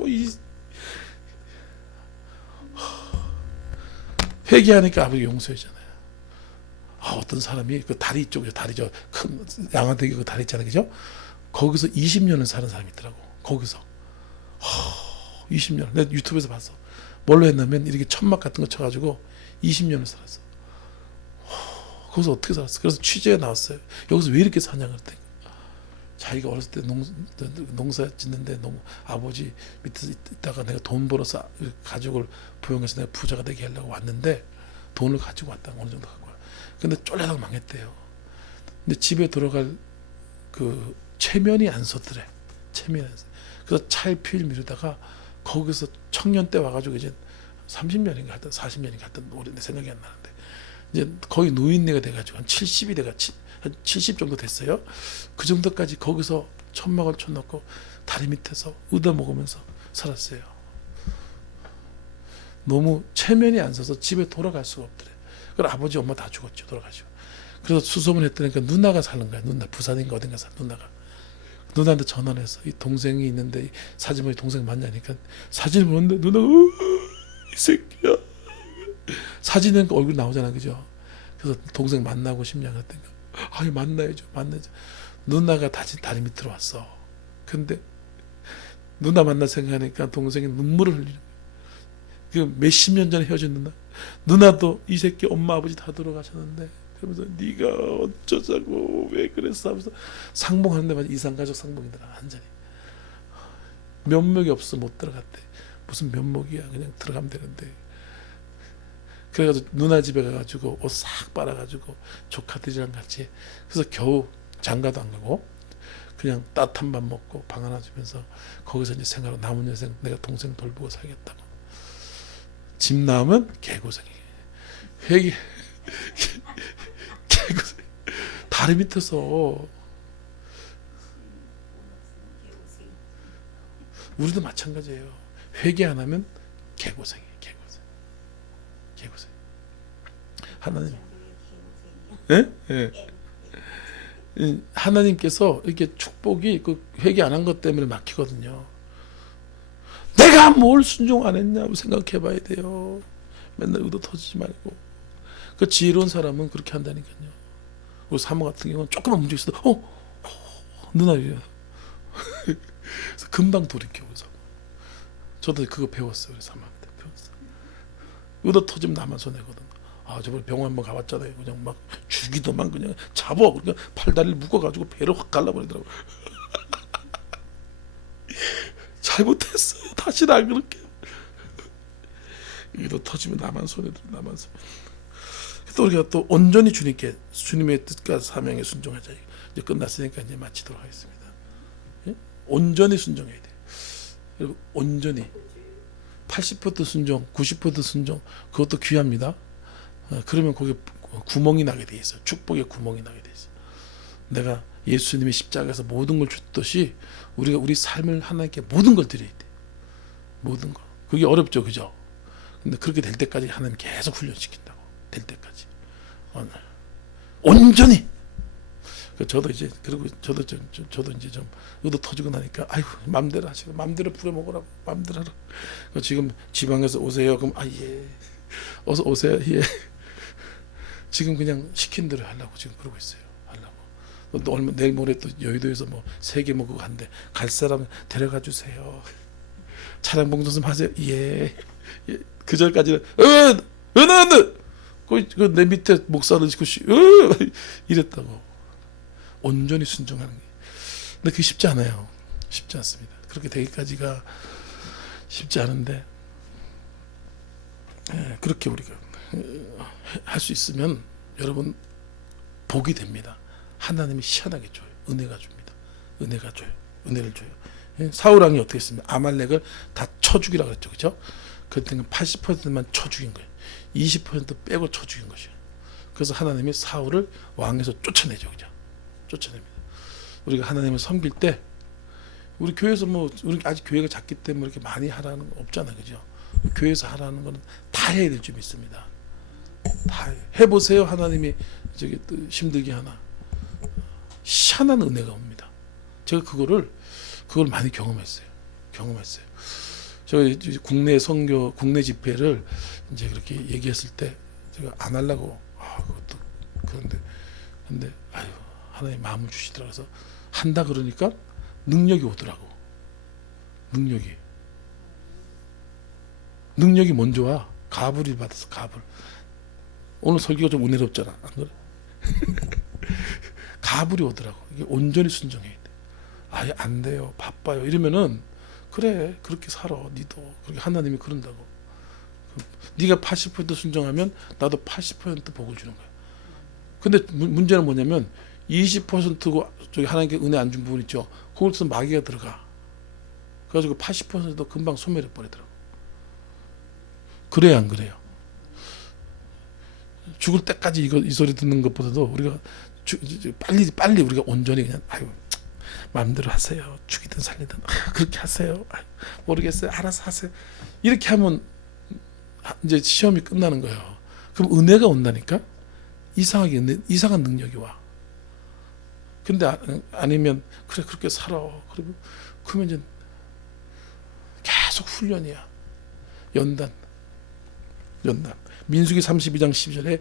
회개하니까 아버지 용서해잖아요. 어떤 사람이 그 다리 쪽에 다리죠, 큰 양화대교 그 다리 있잖아요, 그죠? 거기서 20년을 사는 사람이 있더라고. 거기서 20년. 내가 유튜브에서 봤어. 뭘로 했냐면 이렇게 천막 같은 거 쳐가지고 20년을 살았어. 거기서 어떻게 살았어? 그래서 취재에 나왔어요. 여기서 왜 이렇게 사냐 그랬더니 자기가 어렸을 때 농사 짓는데 너무 아버지 밑에서 있다가 내가 돈 벌어서 가족을 부양해서 내가 부자가 되게 하려고 왔는데 돈을 가지고 왔다. 어느 정도 갖고 와. 근데 쫄래락 망했대요. 근데 집에 들어갈 그 체면이 안 섰더래. 체면이 안 섰. 그래서 차일피일 미루다가 거기서 청년 때 와가지고 이제 30년인가 하여튼 40년인가 하여튼 오래된 생각이 안 나는데 이제 거의 노인네가 돼가지고 한 70이 돼가 한 70 정도 됐어요. 그 정도까지 거기서 천막을 쳐놓고 다리 밑에서 얻어먹으면서 살았어요. 너무 체면이 안 서서 집에 돌아갈 수가 없더래. 그래서 아버지 엄마 다 죽었죠. 돌아가시고. 그래서 수소문했더니까 누나가 사는 거야. 누나 부산인가 어딘가 사 누나가. 누나한테 전화를 해서 이 동생이 있는데 이 사진 보니 동생 맞냐니까 사진을 보는데 누나가 이 새끼야. 사진은 얼굴 나오잖아, 그죠? 그래서 동생 만나고 싶냐 그랬더니 아유 만나야죠. 누나가 다리 밑으로 왔어. 근데 누나 만나 생각하니까 동생이 눈물을 흘리는 거야. 그 몇십 년 전에 헤어진 누나도 이 새끼 엄마 아버지 다 돌아가셨는데 그러면서 네가 어쩌자고 왜 그랬어 하면서 상봉하는데 마치 이산가족 상봉이더라. 완전히 면목이 없어 못 들어갔대. 무슨 면목이야, 그냥 들어가면 되는데. 그래가지고 누나 집에 가가지고 옷 싹 빨아가지고 조카들이랑 같이, 그래서 겨우 장가도 안 가고 그냥 따뜻한 밥 먹고 방 하나 주면서 거기서 이제 생활하고 남은 여생 내가 동생 돌보고 살겠다고. 집 나오면 개고생이 회기 개고생 다리 밑에서. 우리도 마찬가지예요. 회개 안 하면 개고생이에요. 개고생. 하나님, 예? 예. 하나님께서 이렇게 축복이 그 회개 안 한 것 때문에 막히거든요. 내가 뭘 순종 안 했냐고 생각해 봐야 돼요. 맨날 의도 터지지 말고. 그 지혜로운 사람은 그렇게 한다니까요. 우리 사모 같은 경우는 조금만 문제 있어도 누나이야. 그래서 금방 돌이켜. 그래서 저도 그거 배웠어요. 우리 사모한테 배웠어요. 의도 터지면 나만 손해거든. 저번에 병원 한번 가봤잖아요. 그냥 막 죽이더만 그냥 잡아. 그냥 팔다리를 묶어가지고 배를 확 갈라버리더라고. 잘못했어요. 다시는 안 그럴게요. 이게 또 터지면 나만 손해들, 나만 손해. 또 우리가 또 온전히 주님의 뜻과 사명에 순종하자. 이제 끝났으니까 이제 마치도록 하겠습니다. 예? 온전히 순종해야 돼. 여러분, 온전히 80% 순종, 90% 순종, 그것도 귀합니다. 그러면 거기에 구멍이 나게 돼 있어요. 축복의 구멍이 나게 돼 있어요. 내가 예수님이 십자가에서 모든 걸 줬듯이 우리가 우리 삶을 하나님께 모든 걸 드려야 돼. 모든 거. 그게 어렵죠, 그죠? 근데 그렇게 될 때까지 하나님 계속 훈련시킨다고. 될 때까지. 온전히. 저도 이제 그리고 저도 이제 좀 의도 터지고 나니까 아이고 맘대로 하시고 맘대로 부려먹으라고 맘대로 하라고. 지금 지방에서 오세요. 그럼 예. 어서 오세요. 예. 지금 그냥 시킨 대로 하려고 지금 그러고 있어요. 하려고. 또 얼마 내일 모레 또 여의도에서 뭐 세계 뭐 그거 한대. 갈 사람 데려가 주세요. 차량 봉사 좀 하세요. 예. 그 전까지는 은은은 내 밑에 목사를 시고 이랬다고. 온전히 순종하는 게. 근데 그게 쉽지 않아요. 쉽지 않습니다. 그렇게 되기까지가 쉽지 않은데 그렇게 우리가 할 수 있으면 여러분 복이 됩니다. 하나님이 희한하게 줘요. 은혜가 줍니다. 은혜가 줘요. 은혜를 줘요. 사울 왕이 어떻게 했습니까? 아말렉을 다 쳐 죽이라고 그랬죠. 그렇죠? 그때는 80%만 쳐 죽인 거예요. 20% 빼고 쳐 죽인 것이에요. 그래서 하나님이 사울을 왕에서 쫓아내죠. 그죠? 쫓아냅니다. 우리가 하나님을 섬길 때 우리 교회에서 뭐 우리 아직 교회가 작기 때문에 이렇게 많이 하라는 거 없잖아요. 그죠? 교회에서 하라는 거는 다 해야 될 줄 믿습니다. 다 해보세요. 하나님이 저기 또 힘들게 하나. 희한한 은혜가 옵니다. 제가 그걸 많이 경험했어요. 저희 국내 선교, 국내 집회를 이제 그렇게 얘기했을 때 제가 안 하려고 그것도 근데 아유 하나님 마음을 주시더라. 그래서 한다 그러니까 능력이 오더라고. 능력이 먼저 와. 가불이 받아서 가불. 오늘 설교가 좀 은혜롭잖아. 안 그래? 가불이 오더라고. 이게 온전히 순종해야 돼. 아예 안 돼요. 바빠요. 이러면은 그래 그렇게 살아. 니도 그렇게 하나님이 그런다고. 네가 80% 순종하면 나도 80% 복을 주는 거야. 근데 문제는 뭐냐면 20%고 저기 하나님께 은혜 안 준 부분 있죠. 거기서 마귀가 들어가. 그래가지고 80%도 금방 소멸해 버리더라고. 그래야 안 그래요? 죽을 때까지 이 소리 듣는 것보다도 우리가 빨리 우리가 온전히 그냥 아유 마음대로 하세요. 죽이든 살리든 그렇게 하세요. 모르겠어요. 알아서 하세요. 이렇게 하면 이제 시험이 끝나는 거예요. 그럼 은혜가 온다니까. 이상한 능력이 와. 근데 아니면 그래 그렇게 살아. 그리고 그러면 이제 계속 훈련이야. 연단. 민수기 32장 12절에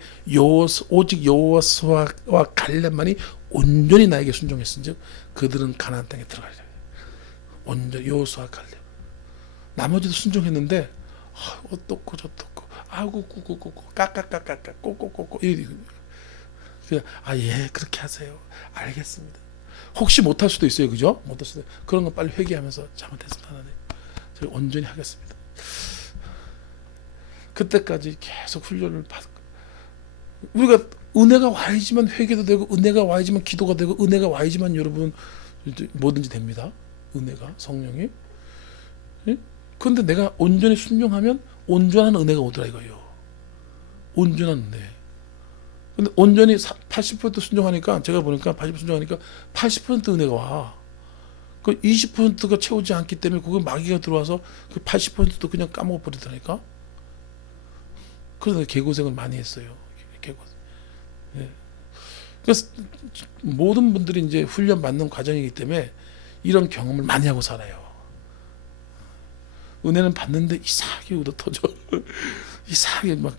오직 여호와와 갈렙만이 온전히 나에게 순종했은즉 그들은 가나안 땅에 들어가리라. 온전히 여호수아 갈렙. 나머지도 순종했는데 어떻고 저떻고 아고 꾸꾸꾸꾸 까까까까까 꼬꼬꼬꼬 그냥 예 그렇게 하세요. 알겠습니다. 혹시 못할 수도 있어요, 그죠? 못할 수도. 그런 거 빨리 회개하면서 잘못했습니다, 하나님. 저희 온전히 하겠습니다. 그때까지 계속 훈련을 받고 우리가 은혜가 와야지만 회개도 되고 은혜가 와야지만 기도가 되고 은혜가 와야지만 여러분 뭐든지 됩니다. 은혜가 성령이. 그런데 내가 온전히 순종하면 온전한 은혜가 오더라 이거예요. 온전한 은혜. 근데 온전히 80% 순종하니까 제가 보니까 80% 순종하니까 80% 은혜가 와. 그 20%가 채우지 않기 때문에 그거 마귀가 들어와서 그 80%도 그냥 까먹어 버리더라니까. 그래서 개고생을 많이 했어요. 개고생. 예. 그래서 모든 분들이 이제 훈련 받는 과정이기 때문에 이런 경험을 많이 하고 살아요. 은혜는 받는데 이상하게 얻어 터져. 이상하게 막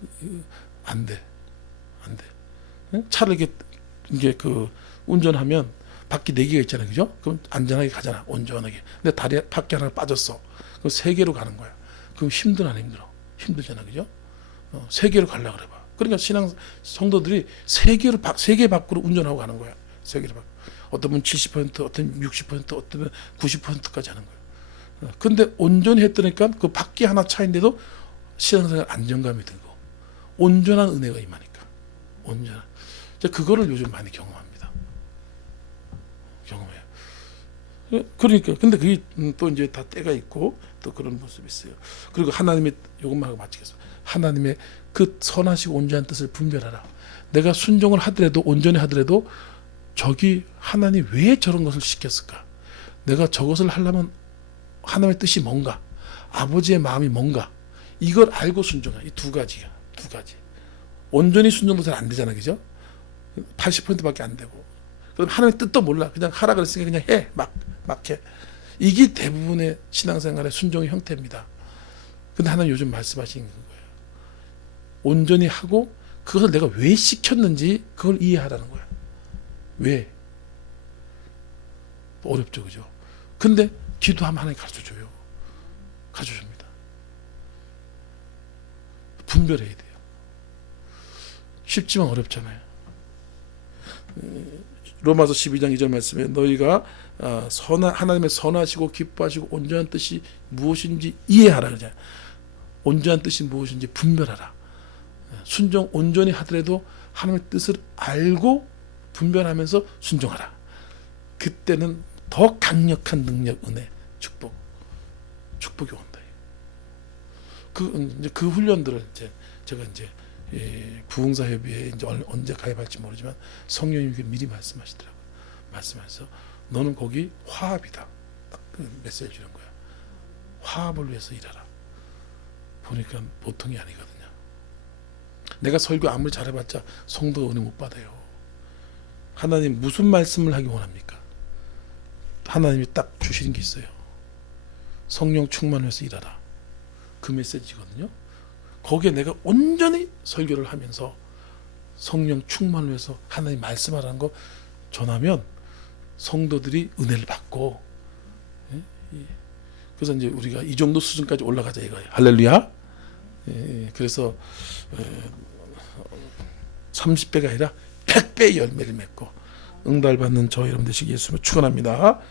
안 돼. 차를 이게 그 운전하면 바퀴 4개가 있잖아요, 그죠? 그럼 안전하게 가잖아, 온전하게. 근데 다리 바퀴 하나 빠졌어. 그럼 3개로 가는 거야. 그럼 힘들어 안 힘들어? 힘들잖아, 그죠? 3개로 가려고 그래 봐. 그러니까 신앙 성도들이 3개 밖으로 운전하고 가는 거야. 3개로 밖. 어떤 분 70%, 어떤 60%, 어떤 분 90%까지 하는 거야. 근데 온전히 했더니까 그 바퀴 하나 차인데도 신앙생활 안정감이 들고 온전한 은혜가 임하니까. 온전한. 그거를 요즘 많이 경험합니다. 경험해요. 그러니까 근데 그게 또 이제 다 때가 있고 또 그런 모습이 있어요. 그리고 하나님의 이것만 하고 마치겠습니다. 하나님의 그 선하시고 온전한 뜻을 분별하라. 내가 순종을 하더라도 온전히 하더라도 저기 하나님 왜 저런 것을 시켰을까? 내가 저것을 하려면 하나님의 뜻이 뭔가? 아버지의 마음이 뭔가? 이걸 알고 순종하. 이 두 가지. 온전히 순종도 잘 안 되잖아, 그죠? 80%밖에 안 되고. 그럼 하나님의 뜻도 몰라. 그냥 하라 그랬으니까 그냥 해. 막 해. 이게 대부분의 신앙생활의 순종의 형태입니다. 근데 하나님 요즘 말씀하시는 거예요. 온전히 하고 그것을 내가 왜 시켰는지 그걸 이해하라는 거야. 왜? 어렵죠, 그죠? 근데 기도하면 하나님 가르쳐줘요. 가르쳐줍니다. 분별해야 돼요. 쉽지만 어렵잖아요. 로마서 12장 2절 말씀에 너희가 하나님의 선하시고 기뻐하시고 온전한 뜻이 무엇인지 이해하라 그러잖아요. 온전한 뜻이 무엇인지 분별하라. 순종 온전히 하더라도 하나님의 뜻을 알고 분별하면서 순종하라. 그때는 더 강력한 능력, 은혜, 축복이 온다. 그 훈련들을 제가 부흥사 협의회에 이제 언제 가입할지 모르지만 성령님께 미리 말씀하시더라고요. 말씀하셔서 너는 거기 화합이다. 딱 그 메시지 주는 거야. 화합을 위해서 일하라. 보니까 보통이 아니거든요. 내가 설교 아무리 잘해봤자 성도가 은혜 못 받아요. 하나님 무슨 말씀을 하기 원합니까? 하나님이 딱 주시는 게 있어요. 성령 충만해서 일하라. 그 메시지거든요. 거기에 내가 온전히 설교를 하면서 성령 충만을 위해서 하나님 말씀하라는 거 전하면 성도들이 은혜를 받고, 그래서 이제 우리가 이 정도 수준까지 올라가자 이거예요. 할렐루야. 그래서 30배가 아니라 100배의 열매를 맺고 응답을 받는 저 여러분 되시기 예수님을 축원합니다.